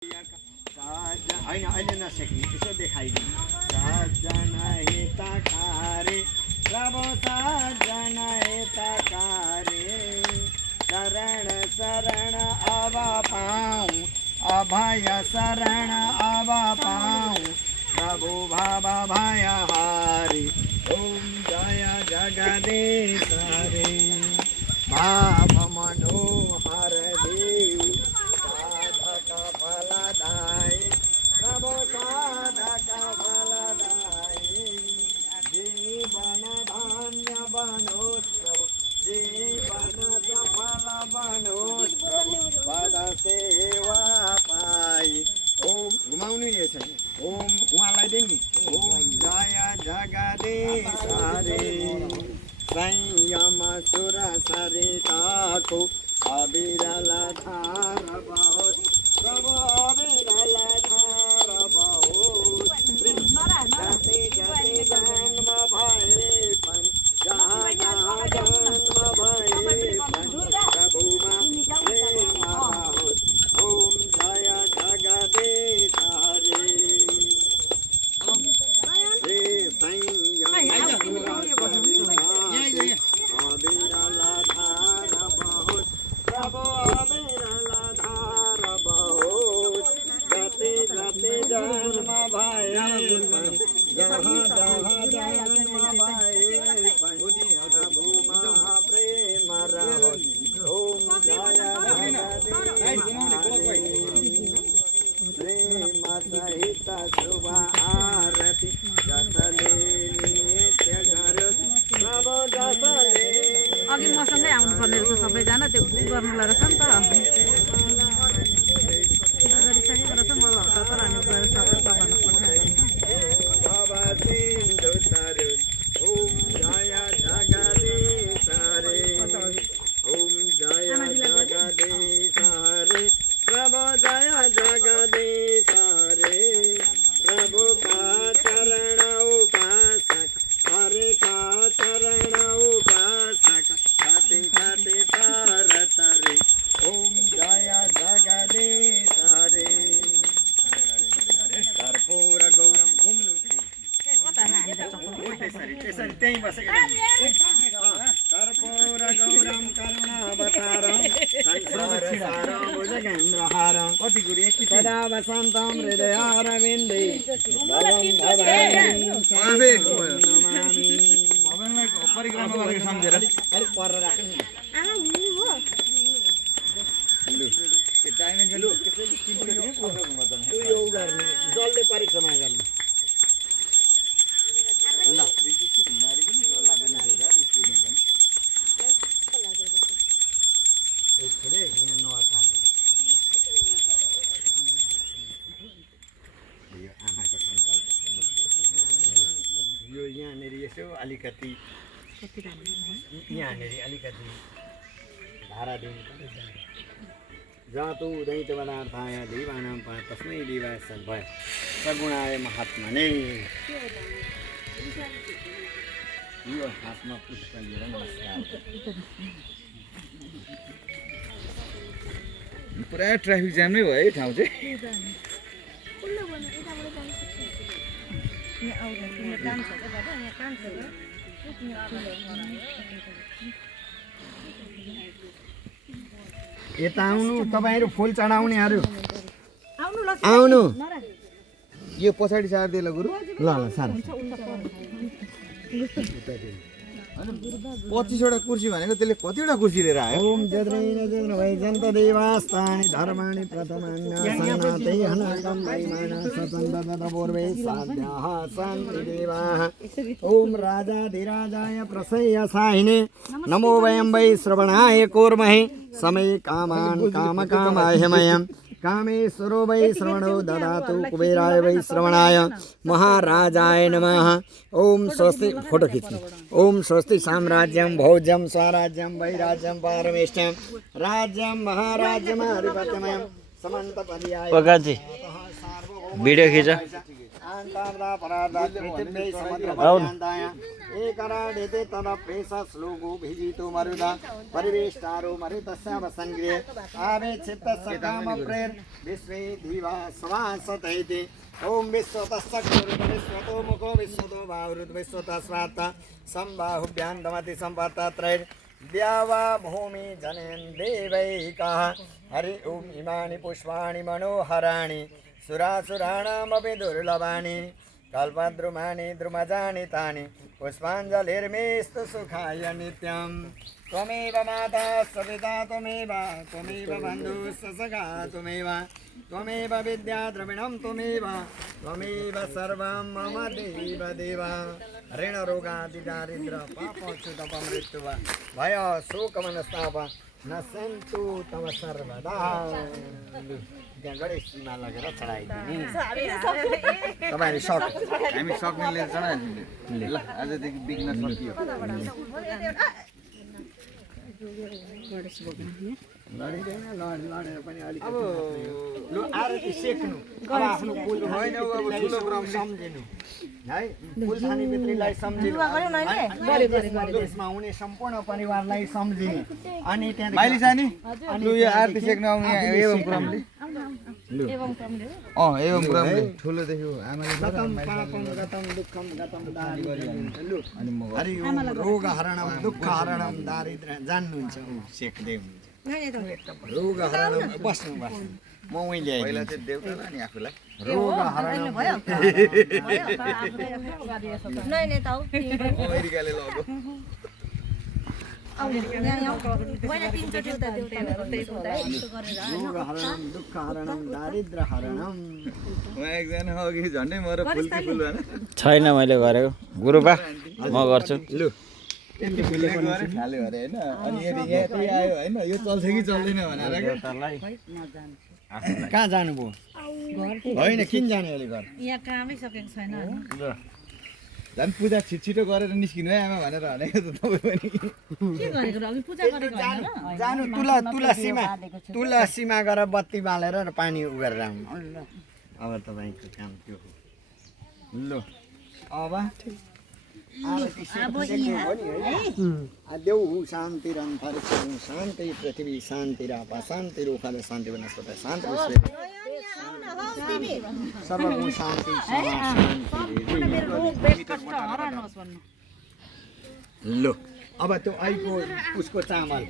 होइन अहिले नसक्ने यसो देखाइदिनु सातजना हितकारी प्रभु सातजना हितकारी शरण शरण अब पाऊँ अभय शरण अब पाऊँ प्रभु भव भय हारी ओम जय जगदीश हरे भाव मनोहर देव साधक फलदायी प्रभु साधक फलदायी जीवन धन्य बनोस् प्रभु जीवन सफल बनोस् प्रभु पद सेवा पाई ओम घुमाउनु नि यसरी ओम उहाँलाई दिनु ओम जय जगदीश हरे संयम सुर सरिताको अविरल धार बहुत प्रभु अविरल धार बहुत जति जति जन्म भए पनि जहाँ जहाँ जन्म भए पनि प्रभुमा प्रेम बहुत ओम जय जगदीश हरे रे संयम अविरल धार बहुत प्रभु अविरल धार बहुत जति जति जन्म भए पनि जहाँ जहाँ जन्म भए पनि प्रभुमा प्रेम रहोस् ओम जय प्रेम सहित शुभ आरती जसले नित्य गरोस् प्रभु जसले अघि मसँगै आउनुपर्ने रहेछ सबैजना त्यो गर्नुलाई रहेछ नि त गरिसकेको रहेछ मलाई हप्ता त लानु गएर सबै भन्नु पर्छ ओम जय जगदीश हरे ओम जय जगदीश हरे प्रभु जय जगदीश हरे प्रभु का चरण उपासक हरे का चरण उपासक कति कति पार तरे ओम जय जगदीश हरे कर्पूर गौरम घुम्नु त्यसरी त्यहीँ बसेको कर्पूर गौरम करुणावतारम संसार सारम भुजगेन्द्रहारम सदा वसन्तं हृदयारविन्दे भवं भवानी नमामि परिक्रमा गरेको सम्झेर अलिक पर राख्नु जसले परिक्रमा गर्नु ल बिमारी पनि लाग्दैन स्कुलमा पनि एकछिन यहाँ नअटाल्नु यो आमाको सङ्कल्प यो यहाँनिर यसो अलिकति यहाँनिर अलिकति धारा दिनु जातु उदैत पदार्थाय देवानां तस्मै देवाय सद्भय सगुणाय महात्मने यो हातमा पुष्प लिएर नमस्कार पुरा ट्राफिक जाम नै भयो है ठाउँ चाहिँ यता आउनु तपाईहरु फुल चढाउनेहरु आउनु यो पछाडि सार्दै ल गुरु ल ल सार 25वटा कुर्सी भनेको त्यसले कतिवटा कुर्सी लिएर आयो ओम जद्रैन जद्र वै जन्त देवास्तानि धर्माणि प्रथमान्यसनातै हनकं वैमान सतन्दत पूर्वे साध्याः सन्ति देवाः ओम राजाधिराजाय प्रसय्यसाहिने नमो वयं वै श्रवणाय कुर्महे समय कामान् कामकामाह्यमयम् कामेश्वरो वै श्रवणो ददातु कुबेराय वै श्रवणाय महाराजाय नमः ओम स्वस्ति फोटो खिच्नु ओम स्वस्ति साम्राज्यं भोज्यं स्वराज्यं वैराज्यं पारमेष्ठ्यं राज्यं महाराज्यम् अधिपत्यमयं समन्तपदियाय वीडियो खींचा शान्तावदा परादा पृथिव्यै समग्रपर्यन्ताय एकराडेते तदा प्रेषा श्लोको भिजितो मरुदा परिवेष्टारो मरुतस्य वसङ्ग्रे आवे चित्तस्य कामप्रेर विश्वे दिवा स्वासतैति ओम विश्वतस्य गुरुर् विश्वतो मुखो विश्वतो बाहुरुद् विश्वतः स्वात्ता सम्बाहुभ्यां दमति सम्पत्तत्रैर् द्यावा भूमि जनेन देवैकाः हरि ओम इमानि पुष्पाणि मनोहराणि सुरासुराणामपि दुर्लभानि कल्पद्रुमाणि द्रुमजानि तानि पुष्पाञ्जलिर्मेस्तु सुखाय नित्यं त्वमेव माता सविता त्वमेव बन्धुः सखा त्वमेव विद्या द्रविणं त्वमेव सर्वं मम देव देव ऋणरोगादिदारिद्र पापच्युतपमृत्युः भय शोकमनस्ताप न सन्तु तव सर्वदा त्यहाँ गणेशजीमा लगेर चढाइदिने तपाईँहरू सक हामी सक्नेले चढाइदिनु ल आजदेखि बिग्न सकियो लडिँदैन लडेर पनि अलिक अब लु आरती सेक्नु अब आफ्नो कुल होइन अब ठुलो क्रम सम्झिनु है कुल खानेभित्रीलाई सम्झिनु देशमा हुने सम्पूर्ण परिवारलाई सम्झिने अनि त्यहाँ माइली सानी लु यो आरती सेक्न आउनु यहाँ एवं क्रमले लु एवं क्रमले ठुलो देख्यो आमाले गतम पापम गतम दुःखम गतम दारिद्र्यम लु अनि म हरि रोग हरणम दुःख हरणम दारिद्र्य जान्नुहुन्छ सेक्दै हुन्छ रोग हरणम बस्नु म उही ल्याएँ पहिला चाहिँ देउतालाई अनि आफूलाई रोग हरणम अमेरिकाले लगो रोग हरणम दुःख हरणम दारिद्र्य हरणम उहाँ एकजना अघि झन्डै मर फुल्की फुल भएन छैन मैले गरेको गुरुबा म गर्छु लु यति फुले गरे खाल्यो अरे हैन अनि यदि यहाँ त्यही आयो हैन यो चल्छ कि चल्दैन भनेर कहाँ जानुभयो होइन किन जाने अहिले घर यहाँ कामै सकेको छैन झन् पूजा छिटो गरेर निस्किनु है आमा भनेर भनेको त तपाईँ पनि के गरेको र अघि पूजा गरेको हैन र जानु तुलसीमा गएर बत्ती बालेर र पानी उ गरेर आउनु अब तपाईँको काम त्यो हो ल अब आरती सेक्नुभयो नि है देऊ शान्तिरन्तरिक्षं शान्ति पृथ्वी शान्तिराप शान्ति रुखर शान्ति वनस्पति शान्ति सर्वगुण शान्ति ल अब त्यो आइको उसको चामल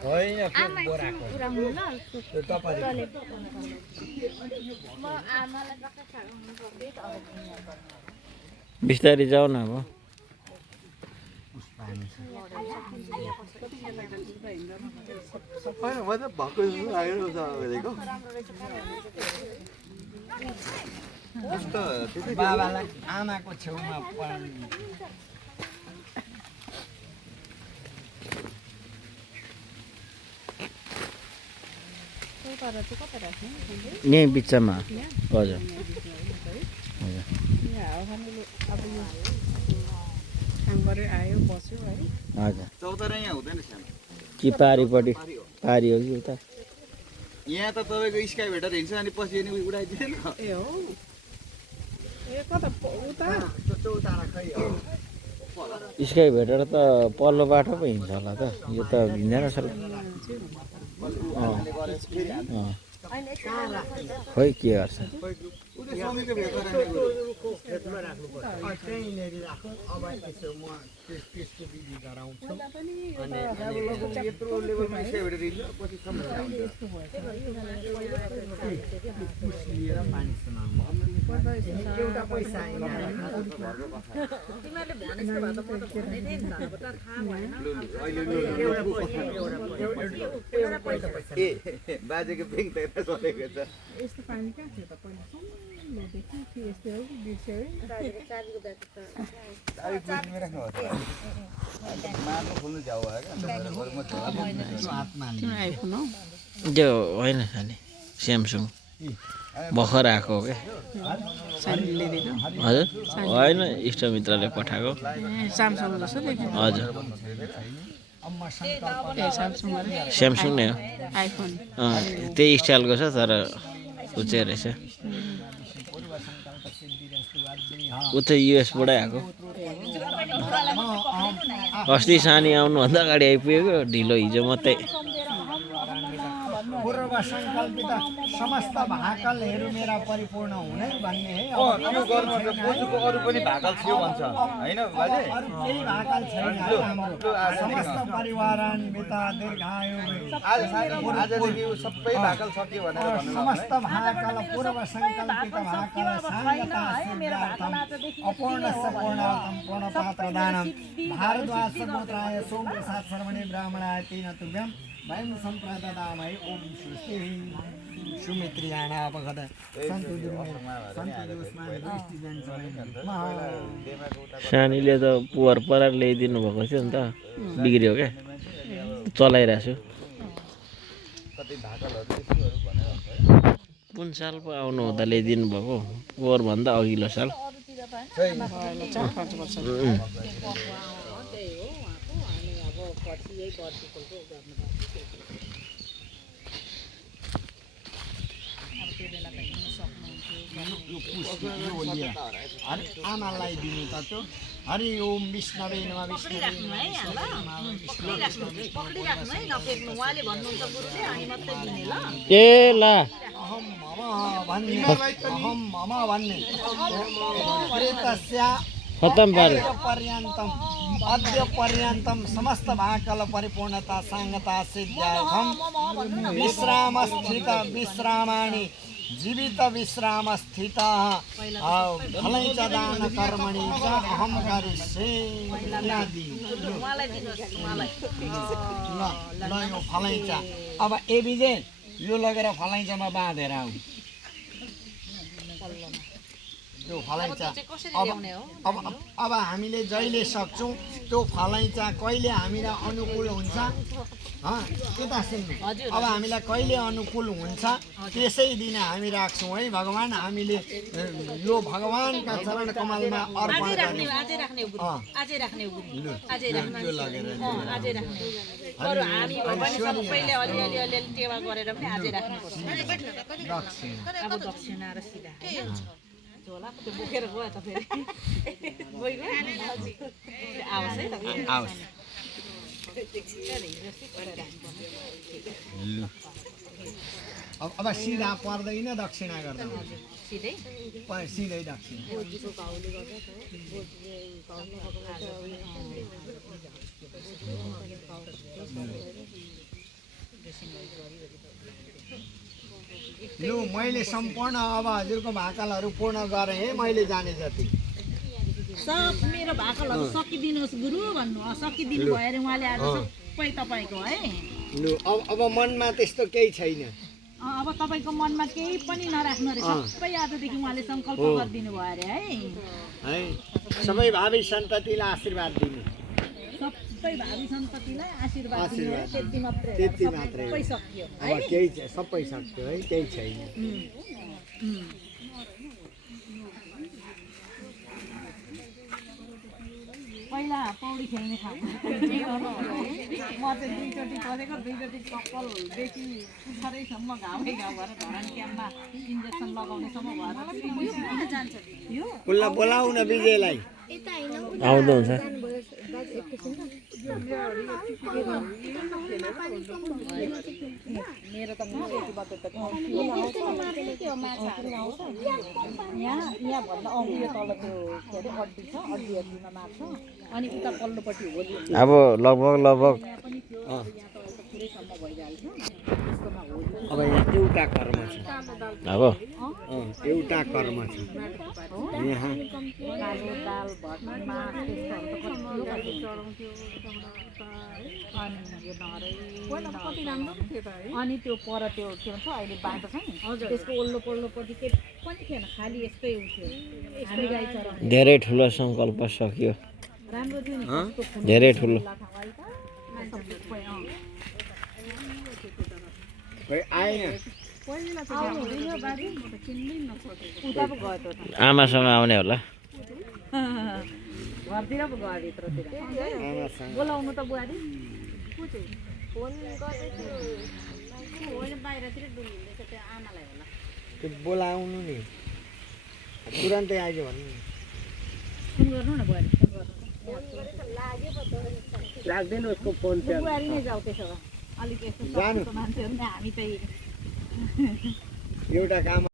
होइन बोराको त्यो तपाईँ बिस्तारै जाऊ न अब बाबालाई आमाको छेउमा यहीँ बिचमा हजुर हजुर चौतारा यहाँ हुँदैन सानो कि पारिपट्टि पारि हो कि उता यहाँ त तपाईँको स्काई भेटर हिँड्छ अनि पछि अनि उडाइदिएन स्काई भेटेर त पल्लो बाटो पो हिँड्छ होला त यो त हिँड्दैन सर खोइ के गर्छ बाजेको ब्याङ्क त यता चलेको छ यस्तो पानी कहाँ थियो त पहिला सम्मदेखि कि यस्तो हो कि बिर्स्यो है चाबी पुज्नु राख्नु हो त मार्नु खोल्नु झ्याउ भयो क्या आइफोन हो त्यो होइन खालि स्यामसङ भर्खर आएको हो क्या हजुर होइन इष्टमित्रले पठाएको स्यामसङ जस्तो देख्यो हजुर स्यामसङ स्यामसङ नै हो आइफोन त्यही स्टाइलको छ तर ऊ चाहिँ रहेछ ऊ चाहिँ युएसबाटै आएको अस्ति सानी आउनुभन्दा अगाडि आइपुगेको ढिलो हिजो मात्रै पूर्व सङ्कल्पित समस्त भाकलहरू मेरा परिपूर्ण हुनै भन्ने है यो गर्नुपर्छ बोजूको अरू पनि भाकल थियो भन्छ होइन बाजे अरू केही भाकल छैन है हाम्रो समस्त परिवारान्वित दीर्घायु आजदेखि यो सबै भाकल सक्यो भनेर भन्नु समस्त भाकल पूर्व सङ्कल्पित भाकल साङ्गता सिद्ध्यार्थम अपूर्णस्य पूर्णार्थम पूर्णपात्रदानम भारद्वाज पुत्राय सोम प्रसाद शर्मणे ब्राह्मणाय तेन तुभ्यं वयं सम्प्रददामहे ओम सृष्टि सुमित्रियाण अपगत सन्तु सानीले त पुवर परार ल्याइदिनु भएको थियो नि त बिग्रियो क्या चलाइरहेको छु कुन साल पो आउनु हुँदा ल्याइदिनु भएको पोहोरभन्दा अघिल्लो साल आमालाई दिनु त त्यो हरि ओम विष्णवे नमः विष्णवे ए ल अहम मम भन्ने खतम पार्यो अद्य पर्यन्तं समस्त भाकल परिपूर्णता साङ्गता सिद्ध्यार्थं विश्रामस्थित विश्रामाणि जीवित विश्रामस्थितः फलैच दान कर्मणि च अहं करिष्ये इत्यादि ल यो फलैच अब ए विजय यो लगेर फलैचामा बाँधेर आऊ त्यो फलैचा अब हामीले जहिले सक्छौँ त्यो फलैचा कहिले हामीलाई अनुकूल हुन्छ त्यता सुन्नु अब हामीलाई कहिले अनुकूल हुन्छ त्यसै दिन हामी राख्छौँ है भगवान हामीले यो भगवानका चरण कमलमा अर्पण होला त्यो बोकेर गयो त फेरि गइगयो आवाज है त आवाज अब सिधा पर्दैन दक्षिणा गर्दा सिधै सिधै दक्षिणा लु मैले सम्पूर्ण अब हजुरको भाकलहरू पूर्ण गरेँ है मैले जाने जति सब मेरो भाकलहरू सकिदिनुहोस् गुरु भन्नु सकिदिनु भयो अरे उहाँले आज सबै तपाईँको है लु अब मनमा त्यस्तो केही छैन अब तपाईँको मनमा केही पनि नराख्नु अरे सबै आजदेखि उहाँले सङ्कल्प गरिदिनु भयो अरे है सबै भावी सन्ततिलाई आशीर्वाद दिनु सबै भावी सन्ततिलाई आशीर्वाद दिनु त्यति मात्रै सबै सकियो अब केही सबै सक्यो है केही छैन पहिला पौडी खेल्ने ठाउँ म चाहिँ दुईचोटि परेको दुईचोटि कपालदेखि पुच्छरैसम्म घाउै घाउ भएर धरान क्याम्पमा इन्जेक्सन लगाउनेसम्म भएर जान्छ यो उसलाई बोलाउ न विजयलाई आउँदो हुन्छ मेरो त यहाँ भन्दा अङ्ग्रियो तल त्यो के अरे अड्डी छ अड्डीमा मार्छ अनि उता पल्लोपट्टि होली अब लगभग अब यहाँ एउटा कर्म छ अब एउटा कर्म छ यहाँ दाल भटमा अनि त्यो पर त्यो के भन्छ अहिले बाटो छ नि त्यसको ओल्लो पल्लोपट्टि के पनि थिएन खालि यस्तै उठ्यो हामी गाई चराउने धेरै ठुलो सङ्कल्प सकियो राम्रो थियो नि धेरै ठुलो आमासँग आउने होला घरतिर पो गयो भित्रतिर बोलाउनु त बुहारी त्यो बोलाउनु नि तुरन्तै आइज भन्नु फोन गर्नु न बुहारी फोन गर्नु लाग्दैन उसको फोन बुहारी नै जाऊ त्यसो भए अलिक यस्तो जानु। मान्छे हो नि हामी चाहिँ एउटा काम